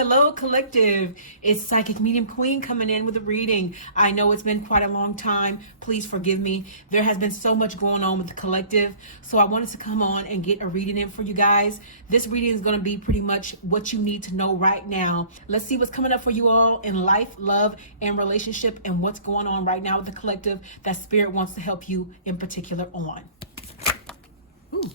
Hello, collective. It's Psychic Medium Queen coming in with a reading. I know it's been quite a long time. Please forgive me. There has been so much going on with the collective, so I wanted to come on and get a reading in for you guys. This reading is going to be pretty much what you need to know right now. Let's see what's coming up for you all in life, love, and relationship, and what's going on right now with the collective that Spirit wants to help you in particular on. Ooh.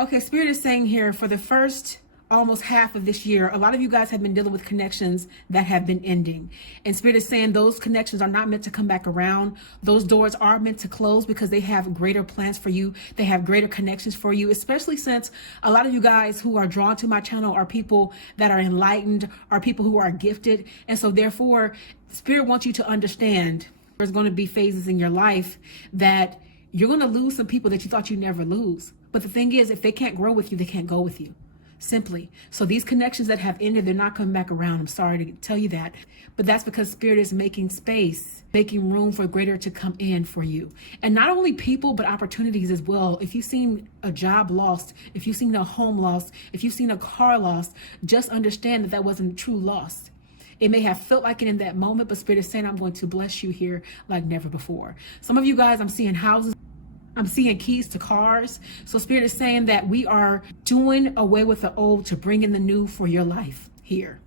Okay, Spirit is saying here, for the first almost half of this year, a lot of you guys have been dealing with connections that have been ending. And Spirit is saying those connections are not meant to come back around. Those doors are meant to close because they have greater plans for you. They have greater connections for you, especially since a lot of you guys who are drawn to my channel are people that are enlightened, are people who are gifted. And so therefore, Spirit wants you to understand there's going to be phases in your life that you're going to lose some people that you thought you'd never lose. But the thing is, if they can't grow with you, they can't go with you. Simply. So these connections that have ended, they're not coming back around. I'm sorry to tell you that. But that's because Spirit is making space, making room for greater to come in for you. And not only people, but opportunities as well. If you've seen a job lost, if you've seen a home lost, if you've seen a car lost, just understand that that wasn't true loss. It may have felt like it in that moment, but Spirit is saying, I'm going to bless you here like never before. Some of you guys, I'm seeing houses. I'm seeing keys to cars. So Spirit is saying that we are doing away with the old to bring in the new for your life here.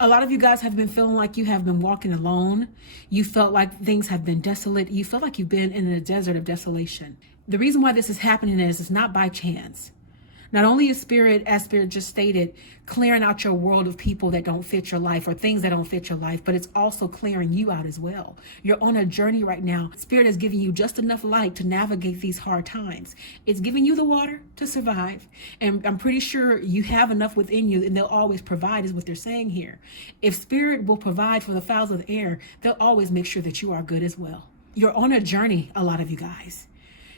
A lot of you guys have been feeling like you have been walking alone. You felt like things have been desolate. You feel like you've been in a desert of desolation. The reason why this is happening is it's not by chance. Not only is Spirit, as Spirit just stated, clearing out your world of people that don't fit your life or things that don't fit your life, but it's also clearing you out as well. You're on a journey right now. Spirit is giving you just enough light to navigate these hard times. It's giving you the water to survive. And I'm pretty sure you have enough within you, and they'll always provide, is what they're saying here. If Spirit will provide for the fowls of the air, they'll always make sure that you are good as well. You're on a journey, a lot of you guys.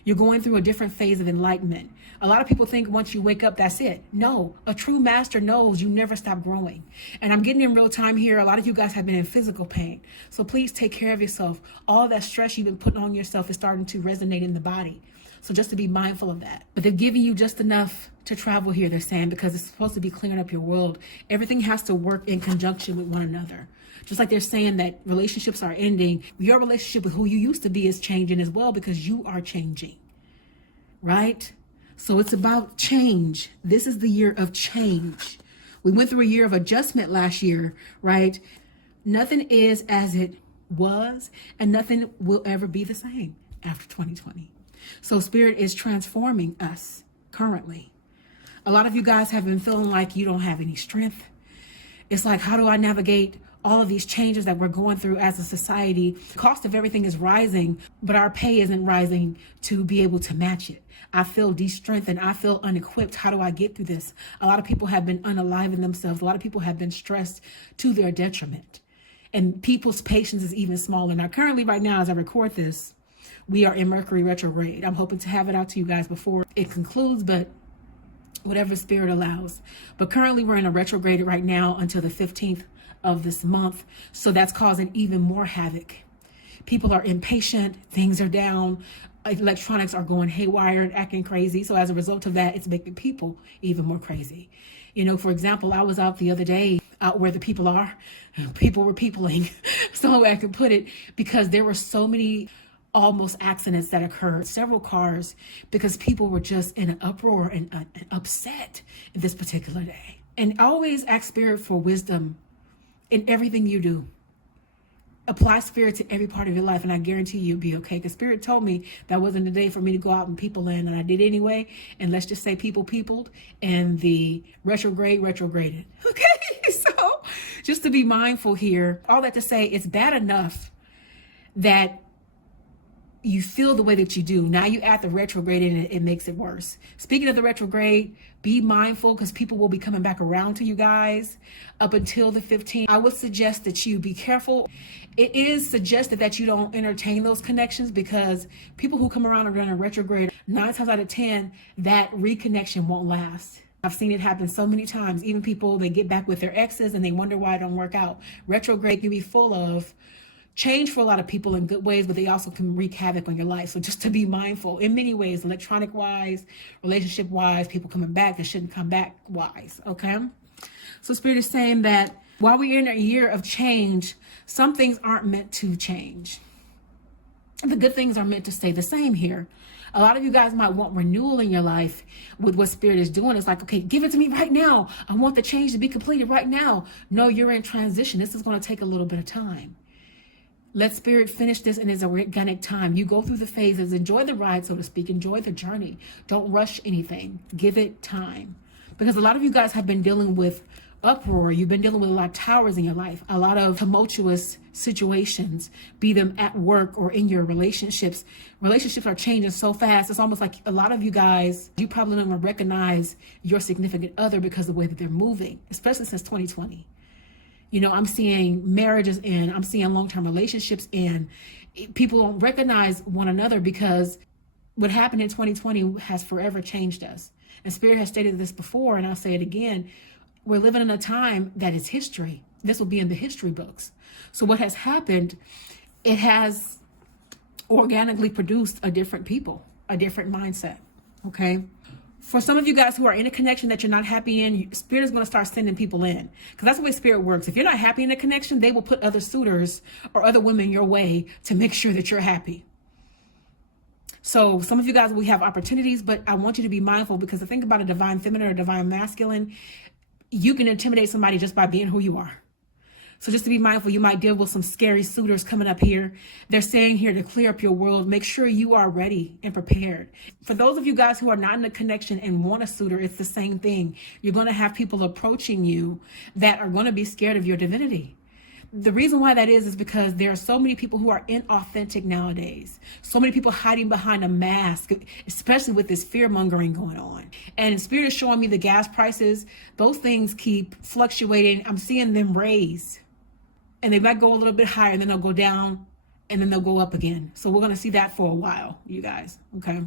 You're going through a different phase of enlightenment. A lot of people think once you wake up, that's it. No, a true master knows you never stop growing. And I'm getting in real time here. A lot of you guys have been in physical pain. So please take care of yourself. All that stress you've been putting on yourself is starting to resonate in the body. So just to be mindful of that. But they're giving you just enough to travel here, they're saying, because it's supposed to be clearing up your world. Everything has to work in conjunction with one another. Just like they're saying that relationships are ending, your relationship with who you used to be is changing as well because you are changing, right? So it's about change. This is the year of change. We went through a year of adjustment last year, right? Nothing is as it was, and nothing will ever be the same after 2020. So Spirit is transforming us currently. A lot of you guys have been feeling like you don't have any strength. It's like, how do I navigate all of these changes that we're going through as a society? The cost of everything is rising, but our pay isn't rising to be able to match it. I feel de-strengthened. I feel unequipped. How do I get through this? A lot of people have been unaliving themselves. A lot of people have been stressed to their detriment. And people's patience is even smaller. Now, currently right now, as I record this, we are in Mercury retrograde. I'm hoping to have it out to you guys before it concludes, but whatever Spirit allows. But currently we're in a retrograde right now until the 15th of this month. So that's causing even more havoc. People are impatient. Things are down. Electronics are going haywire and acting crazy. So as a result of that, it's making people even more crazy. You know, for example, I was out the other day out where the people are. People were peopling. So I could put it, because there were so many almost accidents that occurred, several cars, because people were just in an uproar and upset this particular day. And always ask Spirit for wisdom in everything you do. Apply Spirit to every part of your life, and I guarantee you'll be okay. Because Spirit told me that wasn't the day for me to go out and people land, and I did anyway. And let's just say people peopled, and the retrograded. Okay, so just to be mindful here, all that to say, it's bad enough that you feel the way that you do. Now you add the retrograde and it makes it worse. Speaking of the retrograde, be mindful because people will be coming back around to you guys up until the 15th. I would suggest that you be careful. It is suggested that you don't entertain those connections because people who come around during a retrograde, 9 times out of 10, that reconnection won't last. I've seen it happen so many times. Even people, they get back with their exes and they wonder why it don't work out. Retrograde can be full of change for a lot of people in good ways, but they also can wreak havoc on your life. So just to be mindful in many ways, electronic wise, relationship wise, people coming back that shouldn't come back wise. Okay. So Spirit is saying that while we're in a year of change, some things aren't meant to change. The good things are meant to stay the same here. A lot of you guys might want renewal in your life with what Spirit is doing. It's like, okay, give it to me right now. I want the change to be completed right now. No, you're in transition. This is going to take a little bit of time. Let Spirit finish this in its organic time. You go through the phases. Enjoy the ride, so to speak. Enjoy the journey. Don't rush anything. Give it time. Because a lot of you guys have been dealing with uproar. You've been dealing with a lot of towers in your life, a lot of tumultuous situations, be them at work or in your relationships. Relationships are changing so fast. It's almost like a lot of you guys, you probably don't even recognize your significant other because of the way that they're moving, especially since 2020. You know, I'm seeing marriages end. I'm seeing long-term relationships end. People don't recognize one another because what happened in 2020 has forever changed us. And Spirit has stated this before, and I'll say it again. We're living in a time that is history. This will be in the history books. So what has happened, it has organically produced a different people, a different mindset. Okay. For some of you guys who are in a connection that you're not happy in, Spirit is going to start sending people in, because that's the way Spirit works. If you're not happy in a connection, they will put other suitors or other women your way to make sure that you're happy. So some of you guys, we have opportunities, but I want you to be mindful, because the thing about a divine feminine or divine masculine, you can intimidate somebody just by being who you are. So just to be mindful, you might deal with some scary suitors coming up here. They're saying here to clear up your world. Make sure you are ready and prepared. For those of you guys who are not in a connection and want a suitor, it's the same thing. You're going to have people approaching you that are going to be scared of your divinity. The reason why that is because there are so many people who are inauthentic nowadays. So many people hiding behind a mask, especially with this fear mongering going on. And Spirit is showing me the gas prices. Those things keep fluctuating. I'm seeing them raise. And they might go a little bit higher, and then they'll go down, and then they'll go up again. So we're going to see that for a while, you guys. Okay.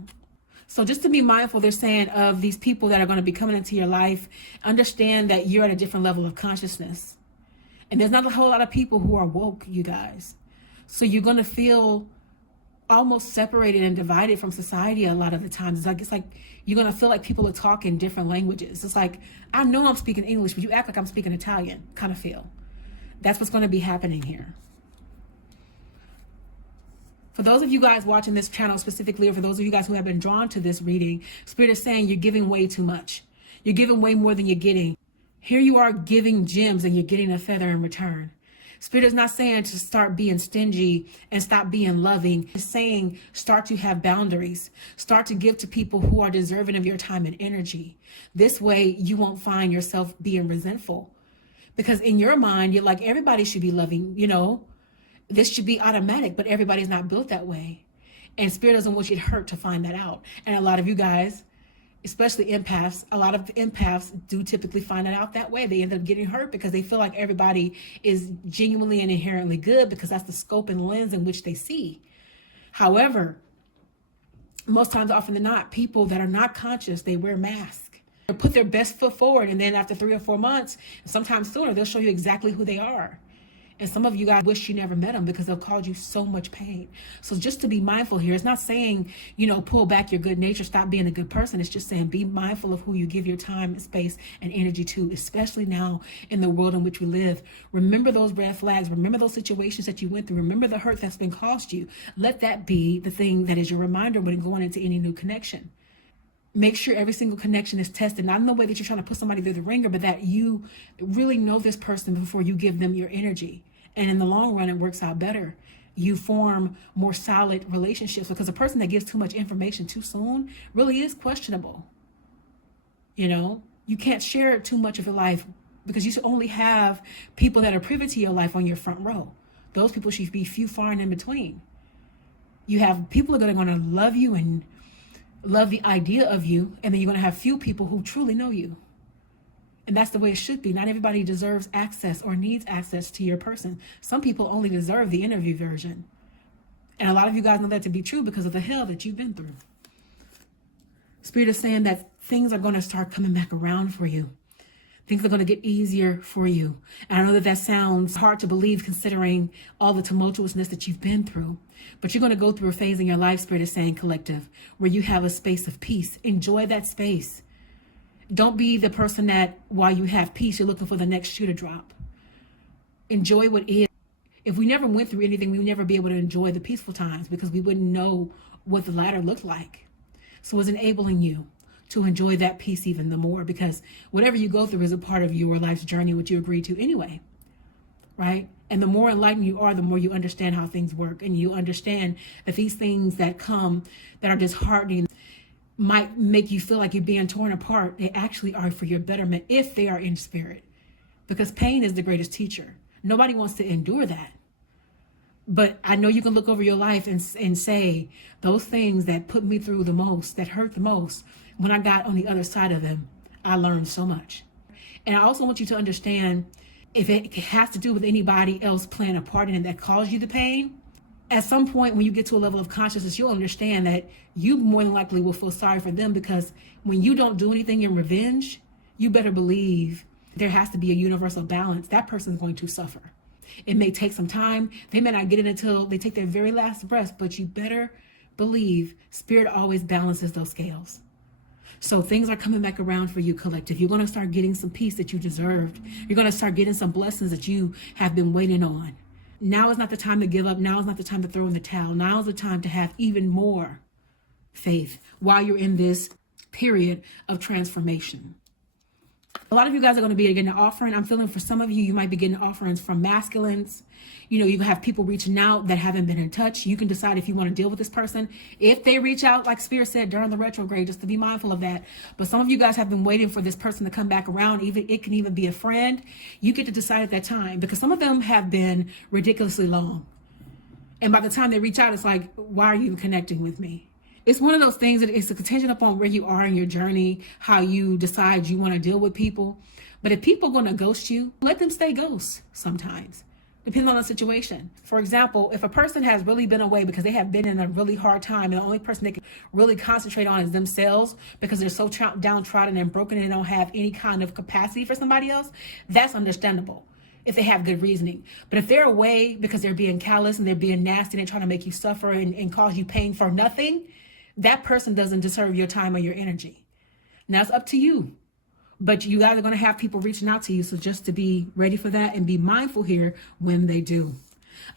So just to be mindful, they're saying, of these people that are going to be coming into your life, understand that you're at a different level of consciousness. And there's not a whole lot of people who are woke, you guys. So you're going to feel almost separated and divided from society a lot of the times. It's like you're going to feel like people are talking different languages. It's like, I know I'm speaking English, but you act like I'm speaking Italian, kind of feel. That's what's going to be happening here. For those of you guys watching this channel specifically, or for those of you guys who have been drawn to this reading, Spirit is saying you're giving way too much. You're giving way more than you're getting. Here you are giving gems and you're getting a feather in return. Spirit is not saying to start being stingy and stop being loving. It's saying start to have boundaries. Start to give to people who are deserving of your time and energy. This way you won't find yourself being resentful. Because in your mind, you're like, everybody should be loving, you know, this should be automatic, but everybody's not built that way. And Spirit doesn't want you to hurt to find that out. And a lot of you guys, especially empaths, a lot of empaths do typically find it out that way. They end up getting hurt because they feel like everybody is genuinely and inherently good, because that's the scope and lens in which they see. However, most times, often than not, people that are not conscious, they wear masks. They put their best foot forward, and then after 3 or 4 months, sometimes sooner, they'll show you exactly who they are. And some of you guys wish you never met them because they'll cause you so much pain. So just to be mindful here, it's not saying, you know, pull back your good nature, stop being a good person. It's just saying be mindful of who you give your time and space and energy to, especially now in the world in which we live. Remember those red flags. Remember those situations that you went through. Remember the hurt that's been caused you. Let that be the thing that is your reminder when going into any new connection. Make sure every single connection is tested, not in the way that you're trying to put somebody through the ringer, but that you really know this person before you give them your energy. And in the long run, it works out better. You form more solid relationships, because a person that gives too much information too soon really is questionable. You know, you can't share too much of your life, because you should only have people that are privy to your life on your front row. Those people should be few, far, and in between. You have people that are going to love you and love the idea of you, and then you're going to have few people who truly know you. And that's the way it should be. Not everybody deserves access or needs access to your person. Some people only deserve the interview version. And a lot of you guys know that to be true because of the hell that you've been through. Spirit is saying that things are going to start coming back around for you. Things are going to get easier for you. And I know that that sounds hard to believe considering all the tumultuousness that you've been through. But you're going to go through a phase in your life, Spirit is saying, collective, where you have a space of peace. Enjoy that space. Don't be the person that while you have peace, you're looking for the next shoe to drop. Enjoy what is. If we never went through anything, we would never be able to enjoy the peaceful times because we wouldn't know what the latter looked like. So it's enabling you to enjoy that peace even the more, because whatever you go through is a part of your life's journey, which you agreed to anyway, right? And the more enlightened you are, the more you understand how things work. And you understand that these things that come that are disheartening might make you feel like you're being torn apart. They actually are for your betterment if they are in spirit, because pain is the greatest teacher. Nobody wants to endure that. But I know you can look over your life and say, those things that put me through the most, that hurt the most, when I got on the other side of them, I learned so much. And I also want you to understand, if it has to do with anybody else playing a part in it that caused you the pain, at some point when you get to a level of consciousness, you'll understand that you more than likely will feel sorry for them, because when you don't do anything in revenge, you better believe there has to be a universal balance. That person's going to suffer. It may take some time. They may not get it until they take their very last breath, but you better believe spirit always balances those scales. So things are coming back around for you, collective. You're going to start getting some peace that you deserved. You're going to start getting some blessings that you have been waiting on. Now is not the time to give up. Now is not the time to throw in the towel. Now is the time to have even more faith while you're in this period of transformation. A lot of you guys are going to be getting an offering. I'm feeling for some of you, you might be getting offerings from masculines. You know, you have people reaching out that haven't been in touch. You can decide if you want to deal with this person. If they reach out, like Spirit said, during the retrograde, just to be mindful of that. But some of you guys have been waiting for this person to come back around. Even it can even be a friend. You get to decide at that time, because some of them have been ridiculously long. And by the time they reach out, it's like, why are you connecting with me? It's one of those things that it's a contingent upon where you are in your journey, how you decide you want to deal with people. But if people are going to ghost you, let them stay ghosts sometimes, depending on the situation. For example, if a person has really been away because they have been in a really hard time, and the only person they can really concentrate on is themselves because they're so downtrodden and broken and they don't have any kind of capacity for somebody else, that's understandable if they have good reasoning. But if they're away because they're being callous and they're being nasty and they're trying to make you suffer and cause you pain for nothing, that person doesn't deserve your time or your energy. Now it's up to you, but you guys are going to have people reaching out to you. So just to be ready for that and be mindful here when they do.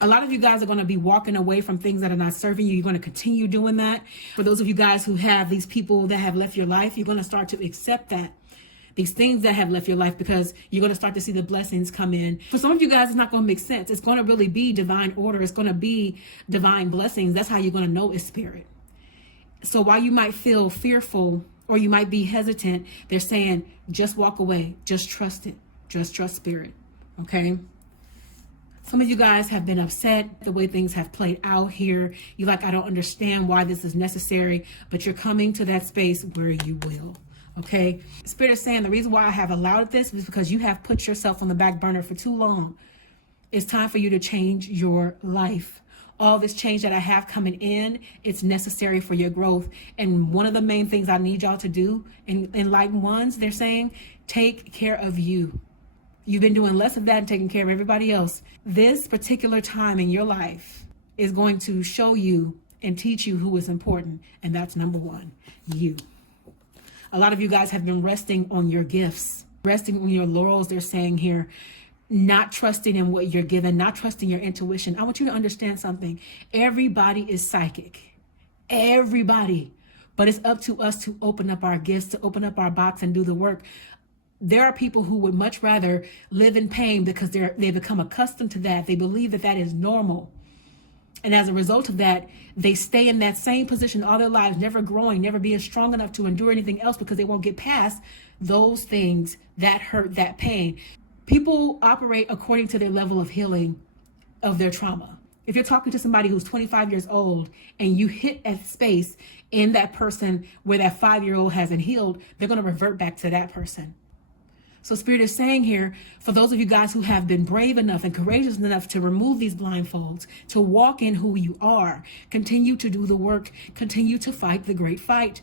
A lot of you guys are going to be walking away from things that are not serving you. You're going to continue doing that. For those of you guys who have these people that have left your life, you're going to start to accept that. These things that have left your life, because you're going to start to see the blessings come in. For some of you guys, it's not going to make sense. It's going to really be divine order. It's going to be divine blessings. That's how you're going to know it's spirit. So while you might feel fearful or you might be hesitant, they're saying, just walk away. Just trust it. Just trust spirit. Okay. Some of you guys have been upset the way things have played out here. You're like, I don't understand why this is necessary, but you're coming to that space where you will. Okay. Spirit is saying the reason why I have allowed this is because you have put yourself on the back burner for too long. It's time for you to change your life. All this change that I have coming in, it's necessary for your growth. And one of the main things I need y'all to do, enlightened ones, they're saying, take care of you. You've been doing less of that and taking care of everybody else. This particular time in your life is going to show you and teach you who is important. And that's number one, you. A lot of you guys have been resting on your gifts, resting on your laurels, they're saying here. Not trusting in what you're given, not trusting your intuition. I want you to understand something. Everybody is psychic. Everybody. But it's up to us to open up our gifts, to open up our box and do the work. There are people who would much rather live in pain because they become accustomed to that. They believe that that is normal. And as a result of that, they stay in that same position all their lives, never growing, never being strong enough to endure anything else because they won't get past those things that hurt, that pain. People operate according to their level of healing of their trauma. If you're talking to somebody who's 25 years old and you hit a space in that person where that 5-year-old hasn't healed, they're going to revert back to that person. So Spirit is saying here, for those of you guys who have been brave enough and courageous enough to remove these blindfolds, to walk in who you are, continue to do the work, continue to fight the great fight.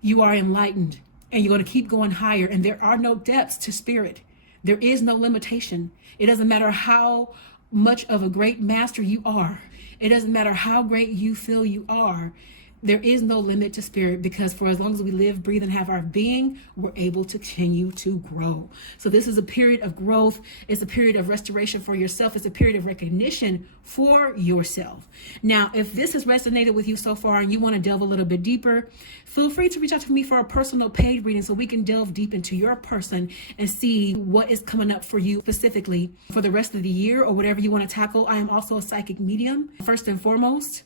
You are enlightened. and you're going to keep going higher. And there are no depths to spirit. There is no limitation. It doesn't matter how much of a great master you are. It doesn't matter how great you feel you are. There is no limit to spirit, because for as long as we live, breathe, and have our being, we're able to continue to grow. So this is a period of growth. It's a period of restoration for yourself. It's a period of recognition for yourself. Now, if this has resonated with you so far and you want to delve a little bit deeper, feel free to reach out to me for a personal paid reading so we can delve deep into your person and see what is coming up for you specifically for the rest of the year or whatever you want to tackle. I am also a psychic medium, first and foremost.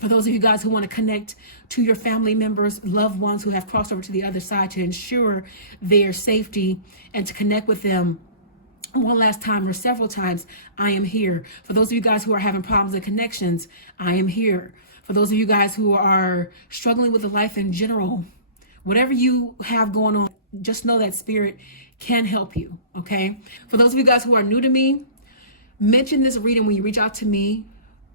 For those of you guys who want to connect to your family members, loved ones who have crossed over to the other side to ensure their safety and to connect with them one last time or several times, I am here. For those of you guys who are having problems and connections, I am here. For those of you guys who are struggling with the life in general, whatever you have going on, just know that spirit can help you, okay? For those of you guys who are new to me, mention this reading when you reach out to me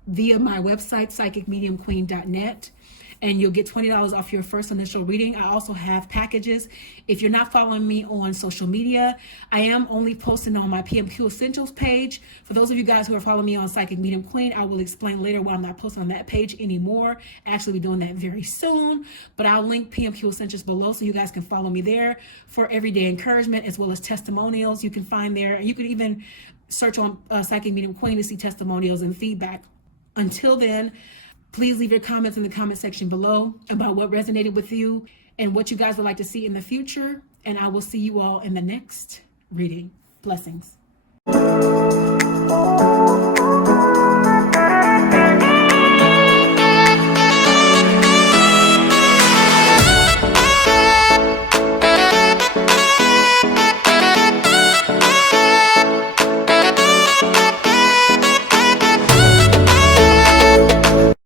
via my website, psychicmediumqueen.net, and you'll get $20 off your first initial reading. I also have packages. If you're not following me on social media, I am only posting on my PMQ Essentials page. For those of you guys who are following me on Psychic Medium Queen, I will explain later why I'm not posting on that page anymore. Actually, be doing that very soon, but I'll link PMQ Essentials below so you guys can follow me there for everyday encouragement as well as testimonials. You can find there, and you can even search on Psychic Medium Queen to see testimonials and feedback. Until then, please leave your comments in the comment section below about what resonated with you and what you guys would like to see in the future. And I will see you all in the next reading. Blessings.